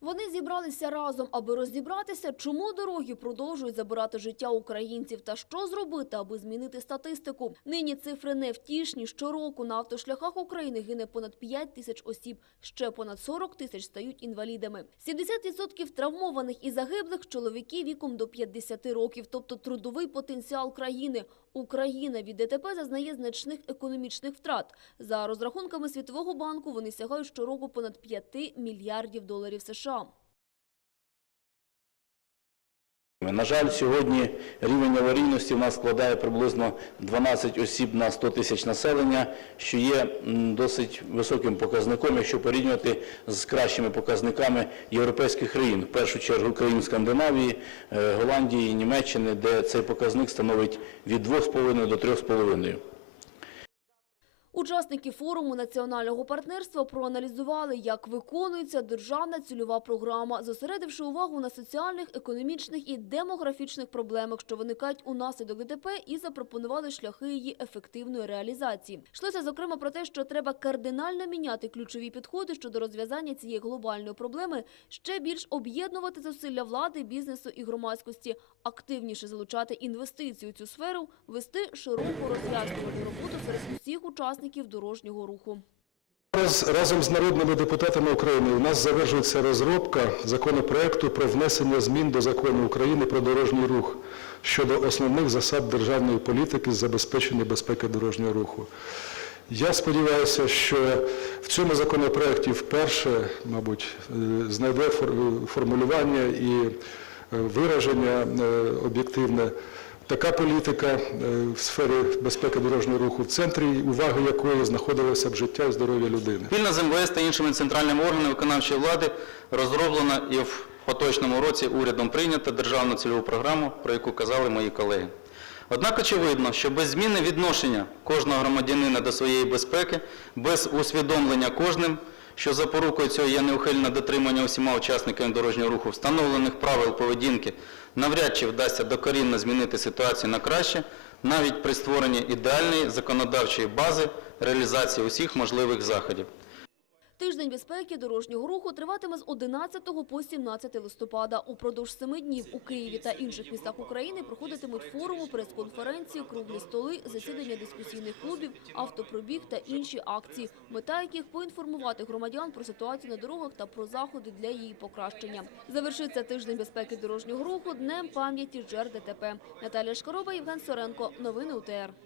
Вони зібралися разом, аби розібратися, чому дороги продовжують забирати життя українців та що зробити, аби змінити статистику. Нині цифри невтішні. Щороку на автошляхах України гине понад 5 тисяч осіб. Ще понад 40 тисяч стають інвалідами. 70% травмованих і загиблих – чоловіки віком до 50 років, тобто трудовий потенціал країни. Україна від ДТП зазнає значних економічних втрат. За розрахунками Світового банку вони сягають щороку понад 5 мільярдів доларів США. На жаль, сьогодні рівень аварійності в нас складає приблизно 12 осіб на 100 тисяч населення, що є досить високим показником, якщо порівнювати з кращими показниками європейських країн, в першу чергу країн Скандинавії, е, Голландії, Німеччини, де цей показник становить від 2,5 до 3,5. Учасники форуму національного партнерства проаналізували, як виконується державна цільова програма, зосередивши увагу на соціальних, економічних і демографічних проблемах, що виникають унаслідок ДТП, і запропонували шляхи її ефективної реалізації. Йшлося зокрема про те, що треба кардинально міняти ключові підходи щодо розв'язання цієї глобальної проблеми, ще більш об'єднувати зусилля влади, бізнесу і громадськості, активніше залучати інвестиції у цю сферу, вести широку роз'яснювальну роботу серед усіх учасників дорожнього руху. Разом з народними депутатами України у нас завершується розробка законопроекту про внесення змін до закону України про дорожній рух щодо основних засад державної політики з забезпечення безпеки дорожнього руху. Я сподіваюся, що в цьому законопроекті вперше, мабуть, е, знайде формулювання і е, вираження е, об'єктивне така політика е, в сфері безпеки дорожнього руху, в центрі уваги якої знаходилося б життя і здоров'я людини. Спільно з МВС та іншими центральними органами виконавчої влади розроблена і в поточному році урядом прийнята державну цільову програму, про яку казали мої колеги. Однак очевидно, що без зміни відношення кожного громадянина до своєї безпеки, без усвідомлення кожним, що запорукою цього є неухильне дотримання усіма учасниками дорожнього руху встановлених правил поведінки, навряд чи вдасться докорінно змінити ситуацію на краще, навіть при створенні ідеальної законодавчої бази реалізації усіх можливих заходів. Тиждень безпеки дорожнього руху триватиме з 11 по 17 листопада. Упродовж семи днів у Києві та інших містах України проходитимуть форуми, прес-конференції, круглі столи, засідання дискусійних клубів, автопробіг та інші акції, мета яких поінформувати громадян про ситуацію на дорогах та про заходи для її покращення. Завершиться тиждень безпеки дорожнього руху днем пам'яті жертв ДТП. Наталія Шкарова, Євген Соренко. Новини УТР.